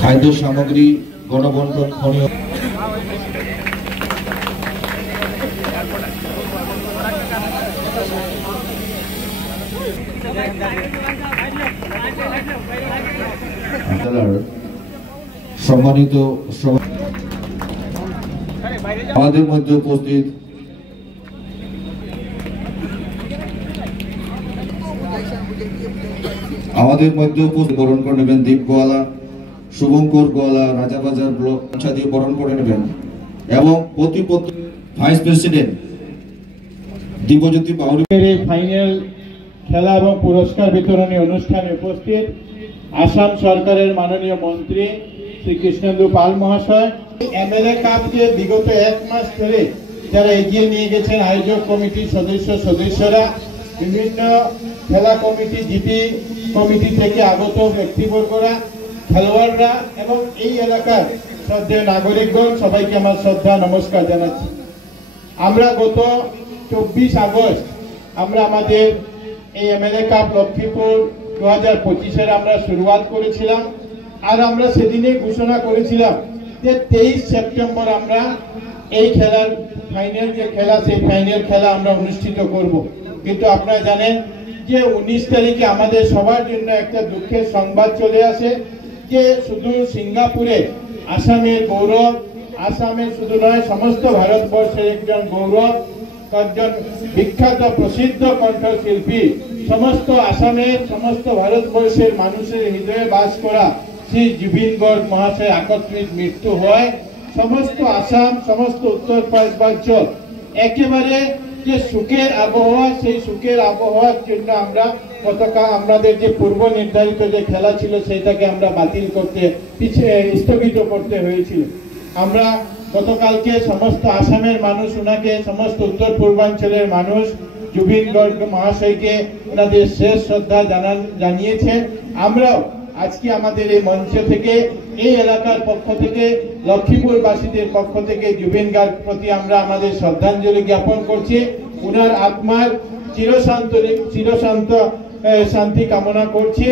খাদ্য সামগ্রী গণবন্টন খনীয় সম্মানিত আমাদের মধ্যে উপস্থিত বরণ করে নেবেন দীপ গোয়ালা, শুভঙ্কর গোয়ালা, রাজাবাজার ব্লক দিয়ে বরণ করে নেবেন এবং ভাইস প্রেসিডেন্ট দীপজ্যোতি বাউরির ফাইনাল খেলা এবং পুরস্কার বিতরণী অনুষ্ঠানে উপস্থিত আসাম সরকারের মাননীয় মন্ত্রী শ্রী কৃষ্ণেন্দু পাল মহাশয়। এমএলএ কাপকে বিগত 1 মাস ধরে যারা এগিয়ে নিয়ে গেছেন আয়োজক কমিটির সদস্যরা, বিভিন্ন খেলা কমিটি, জিপি কমিটি থেকে আগত ব্যক্তিবর্গরা, খেলোয়াড়রা এবং এই এলাকার শ্রদ্ধেয় নাগরিকগণ, সবাইকে আমার শ্রদ্ধা নমস্কার জানাচ্ছি। আমরা গত 24 আগস্ট আমরা আমাদের এই এমএলএ কাপ লক্ষ্মীপুর 2025-এর আমরা শুরুয়াত করেছিলাম। আর আমরা সেদিনে ঘোষণা করেছিলাম যে 23 সেপ্টেম্বর আমরা এই খেলার ফাইনাল যে খেলা, সেই ফাইনাল খেলা আমরা অনুষ্ঠিত করব। কিন্তু আপনারা জানেন যে 19 তারিখে আমাদের সবার জন্য একটা দুঃখের সংবাদ চলে আসে যে শুধু সিঙ্গাপুরে আসামের গৌরব, আসামের শুধু নয় সমস্ত ভারতবর্ষের একজন গৌরব, একজন বিখ্যাত প্রসিদ্ধ কণ্ঠশিল্পী, সমস্ত আসামের সমস্ত ভারতবর্ষের মানুষের হৃদয়ে বাস করা শ্রী জুবিন গর্গ মহাশয় আকস্মিক মৃত্যু হয়। সমস্ত আসাম, সমস্ত উত্তর ভারতবর্ষ একেবারে যে সুখের আবহাওয়া, সেই সুখের আবহাওয়ার জন্য আমরা গতকাল আমাদের যে পূর্ব নির্ধারিত যে খেলা ছিল সেটাকে আমরা বাতিল করতে স্থগিত করতে হয়েছিল। আমরা গতকালকে সমস্ত আসামের মানুষ ওনাকে, সমস্ত উত্তর পূর্বাঞ্চলের মানুষ জুবিন গর্গ মহাশয়কে ওনাদের শেষ শ্রদ্ধা জানিয়েছে। আমরাও আজকে আমাদের এই মঞ্চ থেকে, এই এলাকার পক্ষ থেকে, লক্ষ্মীপুরবাসীদের পক্ষ থেকে জুবিন গার্গ প্রতি আমরা আমাদের শ্রদ্ধাঞ্জলি জ্ঞাপন করছি। ওনার আত্মার চিরশান্ত শান্তি কামনা করছি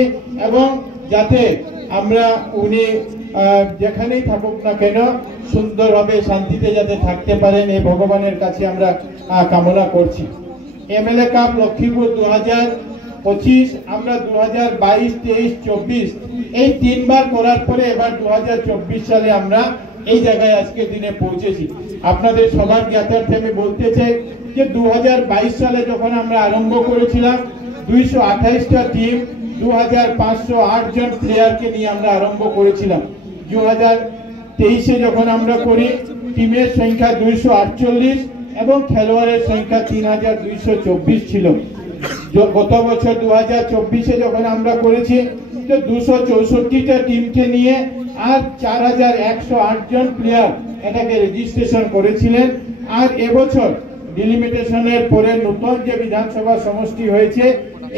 এবং যাতে আমরা উনি যেখানেই থাকুক না কেন সুন্দরভাবে শান্তিতে যাতে থাকতে পারেন এই ভগবানের কাছে আমরা কামনা করছি। এমএলএ কাপ লক্ষ্মীপুর 2025 আমরা 2022, 23, 24 এই 3 বার করার পরে এবার 2024 সালে আমরা এই জায়গায় আজকের দিনে পৌঁছেছি। আপনাদের সবার জ্ঞাতার্থে আমি বলতে চাই যে 2022 সালে যখন আমরা আরম্ভ করেছিলাম 228টা টিম, 2508 জন প্লেয়ারকে নিয়ে আমরা আরম্ভ করেছিলাম। 2023-এ যখন আমরা করি টিমের সংখ্যা 248 এবং খেলোয়াড়ের সংখ্যা 3224 ছিল। গত বছর 2024-এ যখন আমরা করেছি তো 264টা টিমকে নিয়ে আর 4108 জন প্লেয়ার এটাকে রেজিস্ট্রেশন করেছিলেন। আর এবছর ডিলিমিটেশনের পরে নতুন যে বিধানসভা সমষ্টি হয়েছে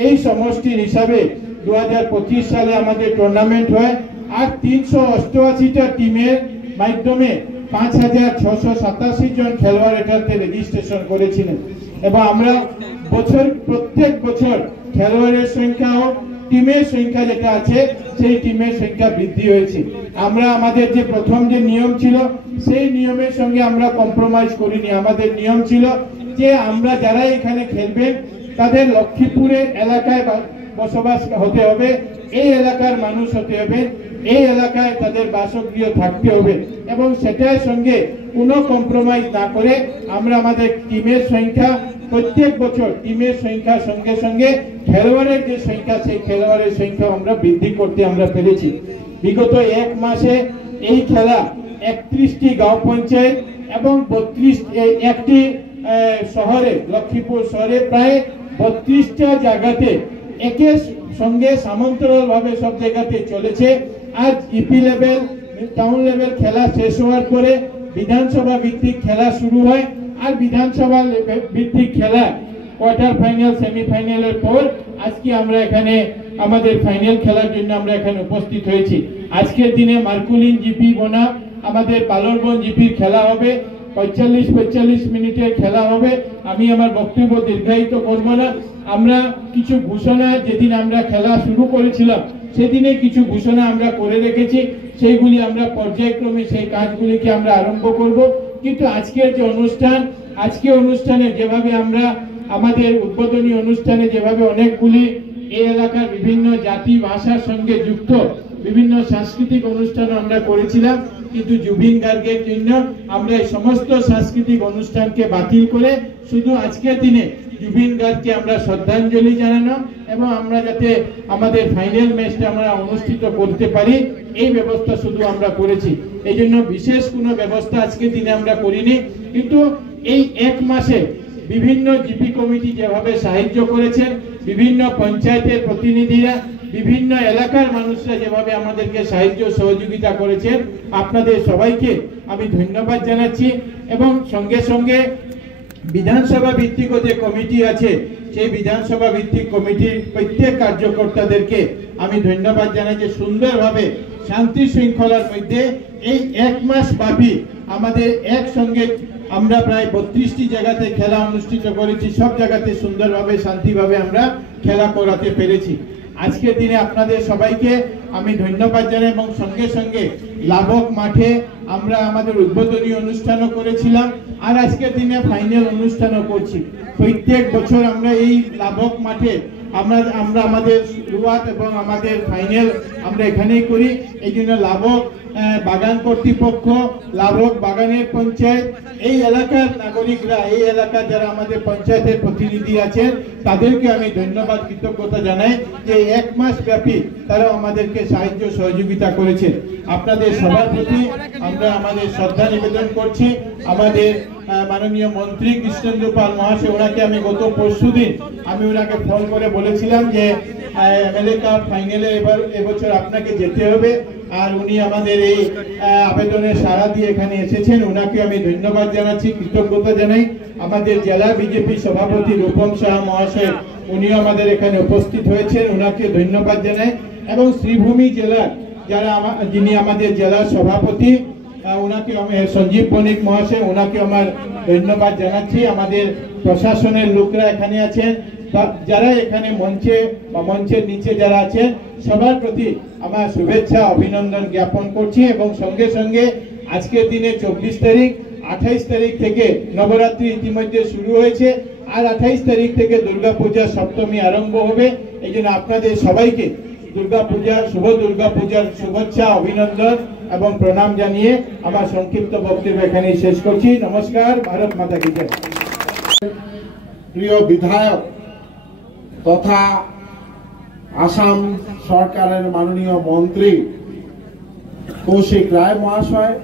এই সমষ্টির হিসাবে 2025 সালে আমাদের টুর্নামেন্ট হয় আর 388টা টিমের মাধ্যমে 5687 জন খেলোয়াড় এটাতে রেজিস্ট্রেশন করেছিলেন। এবং আমরা প্রত্যেক বছর খেলোয়াড়ের সংখ্যা ও টিমের সংখ্যা যেটা আছে সেই টিমের সংখ্যা বৃদ্ধি হয়েছে। আমরা আমাদের যে প্রথম যে নিয়ম ছিল সেই নিয়মের সঙ্গে আমরা কম্প্রোমাইজ করিনি। আমাদের নিয়ম ছিল যে আমরা যারা এখানে খেলবেন তাদের লক্ষ্মীপুরে এলাকায় বসবাস হতে হবে, এই এলাকার মানুষ হতে হবে, এই এলাকায় তাদের বাসগৃহ থাকতে হবে এবং সেটার সঙ্গে কোনো কম্প্রোমাইজ না করে আমরা আমাদের টিমের সংখ্যা প্রত্যেক বছর টিমের সংখ্যার সঙ্গে সঙ্গে খেলোয়াড়ের যে সংখ্যা সেই খেলোয়াড়ের সংখ্যা আমরা বৃদ্ধি করতে আমরা পেরেছি। বিগত এক মাসে এই খেলা 31টি গাঁও পঞ্চায়েত এবং 31টি শহরে, লক্ষ্মীপুর শহরে প্রায় 32টা জায়গাতে একের সঙ্গে সমান্তরালভাবে সব জায়গাতে চলেছে। আজ ইপি লেভেল, টাউন লেভেল খেলা শেষ হওয়ার পরে বিধানসভা ভিত্তিক খেলা শুরু হয়, আর বিধানসভা ভিত্তিক খেলা কোয়ার্টার ফাইনাল, সেমিফাইনালের পর আজকে আমরা এখানে আমাদের ফাইনাল খেলার জন্য আমরা এখানে উপস্থিত হয়েছি। আজকের দিনে মার্কুলিন জিপি বনাম আমাদের পালরবন জিপির খেলা হবে, 45 মিনিটের খেলা হবে। আমি আমার বক্তব্য দীর্ঘায়িত করব না। আমরা কিছু ঘোষণা যেদিন আমরা খেলা শুরু করেছিলাম সেদিনে কিছু ঘোষণা আমরা করে রেখেছি, সেইগুলি আমরা পর্যায়ক্রমে সেই কাজগুলিকে আমরা আরম্ভ করব। কিন্তু আজকের যে অনুষ্ঠান, আজকে অনুষ্ঠানে যেভাবে আমরা আমাদের উদ্বোধনী অনুষ্ঠানে যেভাবে অনেকগুলি এই এলাকার বিভিন্ন জাতি ভাষার সঙ্গে যুক্ত বিভিন্ন সাংস্কৃতিক অনুষ্ঠান আমরা করেছিলাম, কিন্তু জুবিন গার্গের জন্য আমরা এই সমস্ত সাংস্কৃতিক অনুষ্ঠানকে বাতিল করে শুধু আজকের দিনে জুবিন গার্গকে আমরা শ্রদ্ধাঞ্জলি জানানো এবং আমরা যাতে আমাদের ফাইনাল ম্যাচটা আমরা অনুষ্ঠিত করতে পারি এই ব্যবস্থা শুধু আমরা করেছি। এই জন্য বিশেষ কোনো ব্যবস্থা আজকের দিনে আমরা করিনি। কিন্তু এই এক মাসে বিভিন্ন জিপি কমিটি যেভাবে সাহায্য করেছেন, বিভিন্ন পঞ্চায়েতের প্রতিনিধিরা, বিভিন্ন এলাকার মানুষরা যেভাবে আমাদেরকে সাহায্য সহযোগিতা করেছেন, আপনাদের সবাইকে আমি ধন্যবাদ জানাচ্ছি। এবং সঙ্গে সঙ্গে বিধানসভা ভিত্তিক যে কমিটি আছে সেই বিধানসভা ভিত্তিক কমিটির প্রত্যেক কার্যকর্তাদেরকে আমি ধন্যবাদ জানাই যে সুন্দরভাবে শান্তি শৃঙ্খলার মধ্যে এই এক মাস ব্যাপী আমাদের একসঙ্গে আমরা প্রায় 32টি জায়গাতে খেলা অনুষ্ঠিত করেছি, সব জায়গাতে সুন্দরভাবে শান্তিভাবে আমরা খেলা করাতে পেরেছি। আজকের দিনে আপনাদের সবাইকে আমি ধন্যবাদ জানাই এবং সঙ্গে সঙ্গে লাভক মাঠে আমরা আমাদের উদ্বোধনী অনুষ্ঠানও করেছিলাম, আর আজকের দিনে ফাইনাল অনুষ্ঠানও করছি। প্রত্যেক বছর আমরা এই লাভক মাঠে আমরা আমাদের শুরুয়াত এবং আমাদের ফাইনাল আমরা এখানেই করি। এই জন্য লাভক বাগান কর্তৃপক্ষ, লাভক বাগানের পঞ্চায়েত, এই এলাকার নাগরিকরা, এই এলাকার যারা আমাদের পঞ্চায়েতের প্রতিনিধি আছেন তাদেরকে আমি ধন্যবাদ কৃতজ্ঞতা জানাই যে এক মাস ব্যাপী তারা আমাদেরকে সাহায্য সহযোগিতা করেছে। আপনাদের সবার প্রতি আমরা আমাদের শ্রদ্ধা নিবেদন করছি। আমাদের মাননীয় মন্ত্রী কৃষ্ণেন্দু পাল মহাশয়, ওনাকে আমি গত পরশুদিন আমি ওনাকে ফোন করে বলেছিলাম যে এমএলএ কাপ ফাইনালে এবছর আপনাকে যেতে হবে, আর উনি আমাদের এই আবেদনে সাড়া দিয়ে এখানে এসেছেন। ওনাকে আমি ধন্যবাদ জানাচ্ছি, কৃতজ্ঞতা জানাই। আমাদের জেলা বিজেপি সভাপতি রূপম সাহা মহাশয়, উনিও আমাদের এখানে উপস্থিত হয়েছেন, ওনাকে ধন্যবাদ জানাই। এবং শ্রীভূমি জেলার যিনি আমাদের জেলার সভাপতি, ওনাকে আমি সঞ্জীব বণিক মহাশয়, ওনাকে আমার ধন্যবাদ জানাচ্ছি। আমাদের প্রশাসনের লোকরা এখানে আছেন, যারা এখানে মঞ্চে বা মঞ্চের নিচে যারা আছেন সবার প্রতি আমার শুভেচ্ছা অভিনন্দন জ্ঞাপন করছি। এবং সঙ্গে সঙ্গে আজকের দিনে 24 তারিখ, 28 তারিখ থেকে নবরাত্রি ইতিমধ্যে শুরু হয়েছে, আর 28 তারিখ থেকে দুর্গাপূজার সপ্তমী আরম্ভ হবে। এই জন্য আপনাদের সবাইকে শুভ দুর্গাপূজার শুভেচ্ছা, অভিনন্দন এবং প্রণাম জানিয়ে আমার সংক্ষিপ্ত বক্তব্য এখানে শেষ করছি। নমস্কার। ভারত মাতা কি জয়। প্রিয় বিধায়ক তথা আসাম সরকারের মাননীয় মন্ত্রী কৌশিক রায় মহাশয়,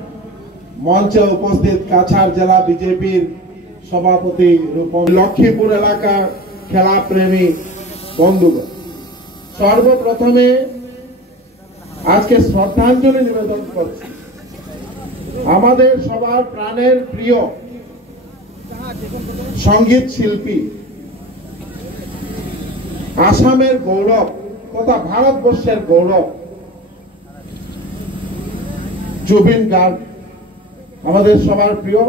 মঞ্চে উপস্থিত কাছাড় জেলা বিজেপির সভাপতি রূপম, লক্ষ্মীপুর এলাকার খেলা প্রেমী বন্ধুগণ, সর্বপ্রথমে আজকে শ্রদ্ধাঞ্জলি নিবেদন করছি আমাদের সবার প্রাণের প্রিয় সঙ্গীত শিল্পী, আসামের গৌরব তথা ভারতবর্ষের গৌরব জুবিন গার্গ আমাদের সবার প্রিয়।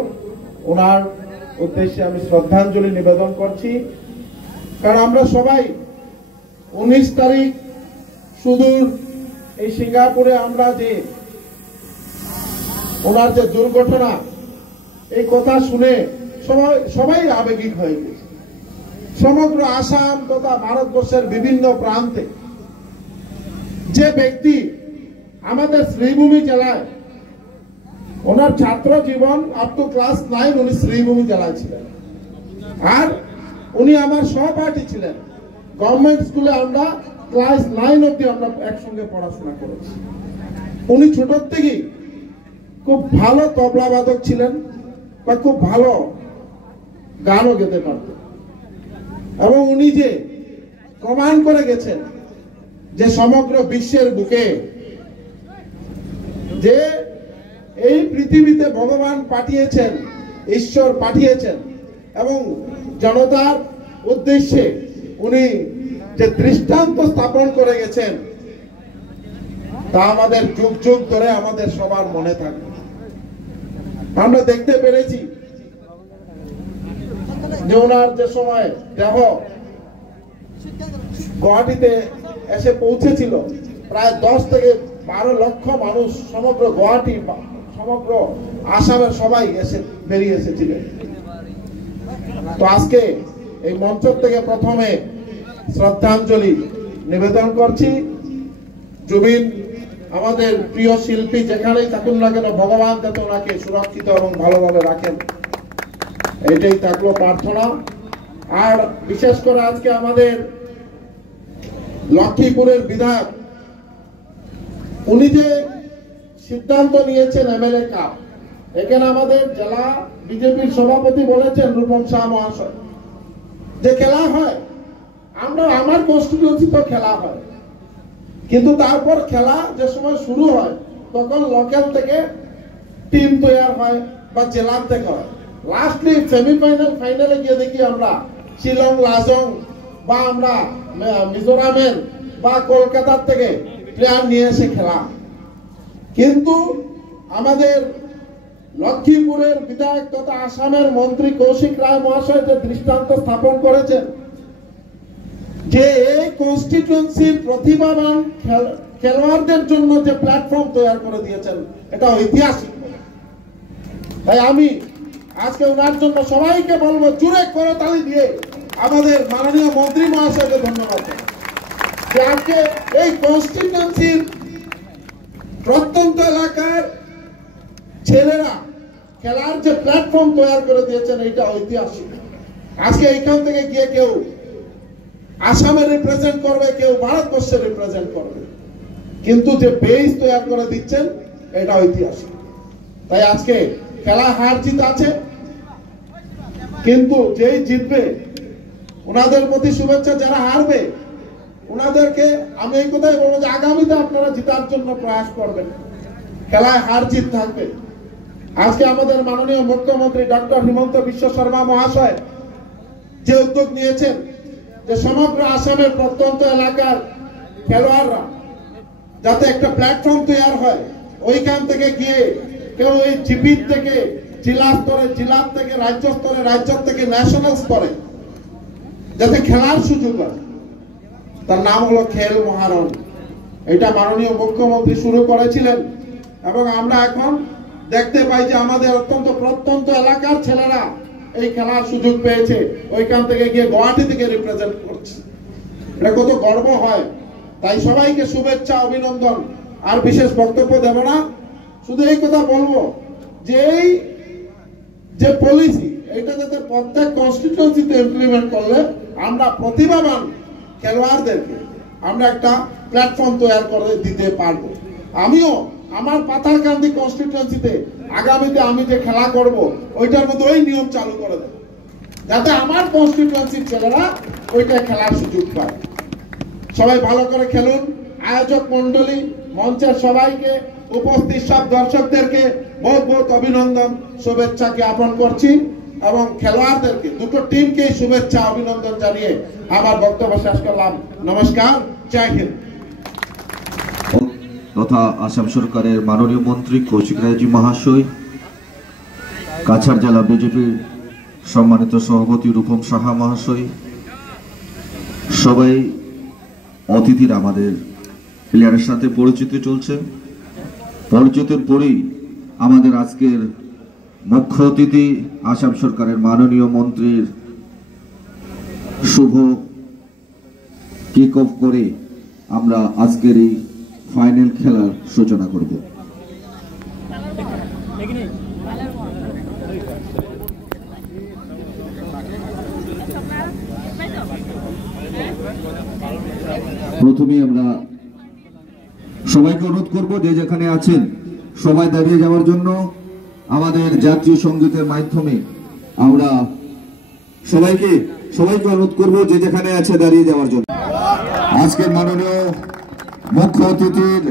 ওনার উদ্দেশ্যে আমি শ্রদ্ধাঞ্জলি নিবেদন করছি। কারণ আমরা সবাই 19 তারিখ সুদূর এই সিঙ্গাপুরে আমরা যে ওনার যে দুর্ঘটনা, এই কথা শুনে সবাই আবেগিক হয়ে গেছে। সমগ্র আসাম তথা ভারতবর্ষের বিভিন্ন প্রান্তে যে ব্যক্তি আমাদের শ্রীভূমি জেলায় ওনার ছাত্র জীবন আপ টু ক্লাস 9 উনি শ্রীভূমি জেলায় ছিলেন, আর উনি আমার সহপাঠী ছিলেন। গভর্নমেন্ট স্কুলে আমরা ক্লাস 9 অবধি আমরা একসঙ্গে পড়াশোনা করেছি। উনি ছোট থেকেই খুব ভালো তবলা বাদক ছিলেন বা খুব ভালো গানও গেতে পারতেন, এবং উনি যে প্রমাণ করে গেছেন যে সমগ্র বিশ্বের বুকে যে এই পৃথিবীতে ভগবান পাঠিয়েছেন, ঈশ্বর পাঠিয়েছেন, এবং জনতার উদ্দেশ্যে উনি যে দৃষ্টান্ত স্থাপন করে গেছেন তা আমাদের যুগ যুগ ধরে আমাদের সবার মনে থাকবে। আমরা দেখতে পেরেছি যে ওনার যে সময় দেহ গুয়াহাটিতে এসে পৌঁছেছিল, প্রায় 10 থেকে 12 লক্ষ মানুষ সমগ্র গুয়াহাটি সমগ্র আসামের সবাই এসে বেরিয়ে এসেছিলেন। তো আজকে এই মঞ্চ থেকে প্রথমে শ্রদ্ধাঞ্জলি নিবেদন করছি। জুবিন আমাদের প্রিয় শিল্পী, যেখানেই থাকুন না কেন ভগবান যাতে ওনাকে সুরক্ষিত এবং ভালোভাবে রাখেন, এটাই থাকলো প্রার্থনা। আর বিশেষ করে আজকে আমাদের লক্ষ্মীপুরের বিধায়ক উনি যে সিদ্ধান্ত নিয়েছেন এমএলএ কাপ, এখানে আমাদের জেলা বিজেপির সভাপতি বলেছেন রূপম শাহ মহাশয় যে খেলা হয়, আমরা আমার কনস্টিটিউয়েন্সিতে খেলা হয়, কিন্তু তারপর খেলা যে সময় শুরু হয় তখন লোকাল থেকে টিম তৈরি হয় বা জেলার থেকে হয়। লাস্টলি সেমিফাইনাল ফাইনালে গিয়ে দেখি আমরা শিলং লাজং বা আমরা মিজোরামের বা কলকাতার থেকে প্লেয়ার নিয়ে এসে খেলা। কিন্তু আমাদের লক্ষ্মীপুরের বিধায়ক তথা আসামের মন্ত্রী কৌশিক রায় মহাশয় যে দৃষ্টান্ত স্থাপন করেছেন যে এই কনস্টিটিউয়েন্সির প্রতিভাবান খেলোয়াড়দের জন্য যে প্ল্যাটফর্ম তৈরি করে দিয়েছেন, এটা ঐতিহাসিক। তাই আমি আজকে ওনার জন্য সবাইকে বলবো জোরে করতালি দিয়ে আমাদের মাননীয় মন্ত্রী মহাশয়কে ধন্যবাদ যে আজকে এই কনস্টিটিউয়েন্সির প্রত্যন্ত এলাকার ছেলেরা খেলার যে প্ল্যাটফর্ম তৈরি করে দিয়েছেন, এটা ঐতিহাসিক। আজকে এইখান থেকে গিয়ে কেউ আসামে রিপ্রেজেন্ট করবে, কেউ ভারতবর্ষে রিপ্রেজেন্ট করবে, কিন্তু যে বেস তৈরি করে দিচ্ছেন এটা ঐতিহাসিক। তাই আজকে খেলা হার জিত আছে, কিন্তু যেই জিতবে ওনাদের প্রতি শুভেচ্ছা, যারা হারবে ওনাদেরকে আমি এই কথাই বলবো যে আগামীতে আপনারা জিতার জন্য প্রয়াস করবেন, খেলায় হার জিত থাকবে। আজকে আমাদের মাননীয় মুখ্যমন্ত্রী ডক্টর হিমন্ত বিশ্ব শর্মা মহাশয় যে উদ্যোগ নিয়েছেন যে সমগ্র আসামের প্রত্যন্ত এলাকার খেলোয়াড়রা যাতে একটা প্ল্যাটফর্ম তৈরি হয়, ওইখান থেকে গিয়ে কেউ এই জিপির থেকে জেলা স্তরে, জেলার থেকে রাজ্য স্তরে, রাজ্য থেকে ন্যাশনাল স্তরে যাতে খেলার সুযোগ হয়, তার নাম হলো খেল মহারণ। এটা মাননীয় মুখ্যমন্ত্রী শুরু করেছিলেন, এবং আমরা এখন দেখতে পাই যে আমাদের অত্যন্ত প্রত্যন্ত এলাকার ছেলেরা এই খেলার সুযোগ পেয়েছে, ওইখান থেকে গিয়ে গুয়াহাটি থেকে রিপ্রেজেন্ট করছে। এটা কত গর্ব হয়। তাই সবাইকে শুভেচ্ছা, অভিনন্দন। আর বিশেষ বক্তব্য দেব না, শুধু এই কথা বলবো যে এই যে পলিসি, এটা যাতে প্রত্যেক কনস্টিটিউয়েন্সিতে ইমপ্লিমেন্ট করলে আমরা প্রতিভাবান খেলোয়াড়দেরকে আমরা একটা প্ল্যাটফর্ম তৈরি করে দিতে পারবো। আমিও আমার পাথারকান্দি কনস্টিটিউয়েন্সিতে আগামীতে আমি যে খেলা করব ওইটার মধ্যে ওই নিয়ম চালু করে দেব, যাতে আমার কনস্টিটিউয়েন্সির ছেলেরা ওইটা খেলার সুযোগ পায়। সবাই ভালো করে খেলুন। আয়োজক মন্ডলী, মঞ্চের সবাইকে, উপস্থিত সব দর্শকদেরকে বহুত বহুত অভিনন্দন, শুভেচ্ছা জ্ঞাপন করছি, এবং খেলোয়াড়দেরকে, দুটো টিমকে শুভেচ্ছা অভিনন্দন জানিয়ে আমার বক্তব্য শেষ করলাম। নমস্কার, জয় হিন্দ। তথা আসাম সরকারের মাননীয় মন্ত্রী কৌশিক রায়জি মহাশয়, কাছাড় জেলা বিজেপির সম্মানিত সভাপতি রূপম সাহা মহাশয়, সবাই অতিথিরা আমাদের প্লেয়ারের সাথে পরিচিত চলছে। পরিচিতির পরেই আমাদের আজকের মুখ্য অতিথি আসাম সরকারের মাননীয় মন্ত্রীর শুভ কিক অফ করে আমরা আজকের এই ফাইনাল খেলার সূচনা করব। প্রথমে আমরা সবাইকে অনুরোধ করব যে যেখানে আছেন সবাই দাঁড়িয়ে যাওয়ার জন্য। আমাদের জাতীয় সঙ্গীতের মাধ্যমে আমরা সবাইকে অনুরোধ করব যে যেখানে আছে দাঁড়িয়ে যাওয়ার জন্য। আজকের মাননীয় মুখ্য অতিথির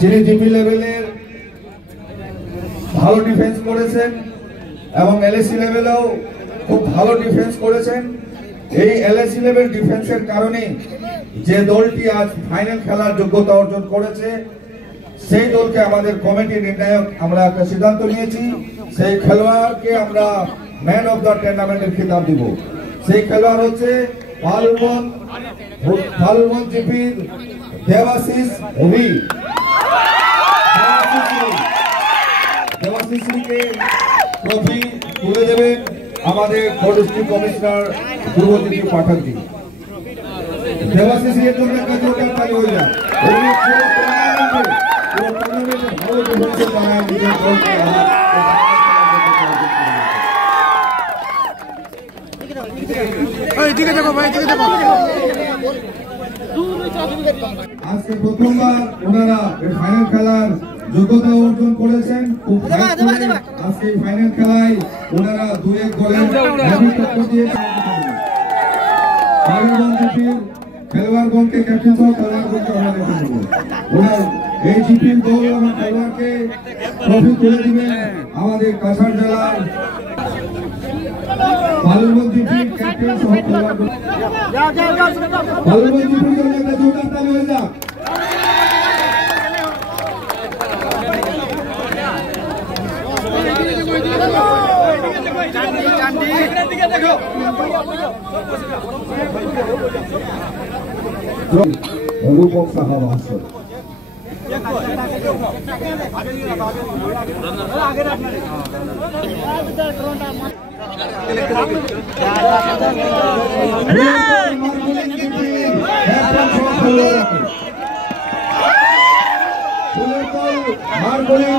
যিনি জিপি লেভেলের ভালো ডিফেন্স করেছেন এবং এলএসি লেভেলেও খুব ভালো ডিফেন্স করেছেন। এই এলএসি লেভেল ডিফেন্সের কারণে যে দলটি আজ ফাইনাল খেলার যোগ্যতা অর্জন করেছে সেই দলকে আমাদের কমিটি নির্ণায়ক আমরা একটা সিদ্ধান্ত নিয়েছি, সেই খেলোয়াড়কে আমরা ম্যান অফ দ্য টুর্নামেন্টের খিতাব দিব। সেই খেলোয়াড় হচ্ছে ফালুন জিপির দেবাশিস রবি। দেবাশিসকে ট্রফি তুলে দেবেন আমাদের ডিস্ট্রিক্ট কমিশনার পূর্বজিৎ পাঠকজি। দেবাশিসের জন্য একটা জোরদার তালি হয়ে যায়। ভালো ডিফেন্সে তারা নিজের দলকে আজকে প্রথমবার ওনারা ফাইনাল খেলার যোগ্যতা অর্জন করেছেন। আজকে ফাইনাল খেলায় ওনারা 2-1 গোলের টক্কর দিয়েছেন। খেলোয়াড়গণকে ক্যাপ্টেন সহ খেলোয়াড়গণকে আমরা দেখে নেব। ওনার এই জিপির দল এবং খেলোয়াড়কে ট্রফি তুলে দিবেন আমাদের কাছাড় জেলার ফালুন জিপির ক্যাপ্টেন সহ খেলোয়াড়গণ। ফালুন জিপির জন্য একটা জোরদার তালি হয়ে যাক। রূপক সাহাবাস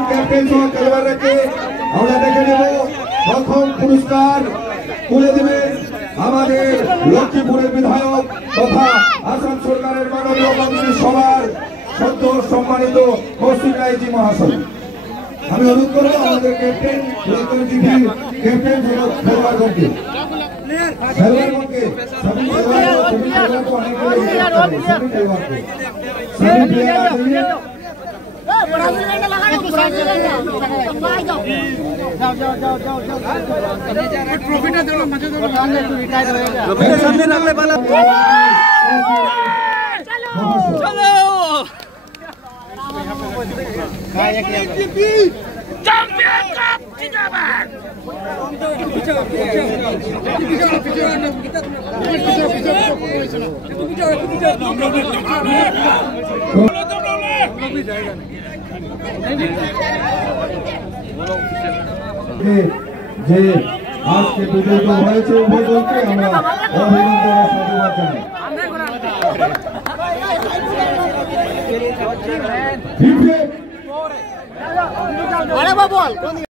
ক্যাপ্টেন সহ খেলোয়াড়কে আমরা দেখে নেব। প্রথম পুরস্কার তুলে দেবেন আমাদের লক্ষ্মীপুরের বিধায়ক তথা আসাম সরকারের মাননীয় মন্ত্রিসভার সদ্য সম্মানিত কৌশিক রায়জি মহাশয়। আমি অনুরোধ করবো আমাদের ক্যাপ্টেন ক্যাপ্টেন খেলোয়াড়গণকে যে আজকে বিজয়ী হয়েছে উভয় দলকে আমরা অভিনন্দন ও সাধুবাদ জানাই।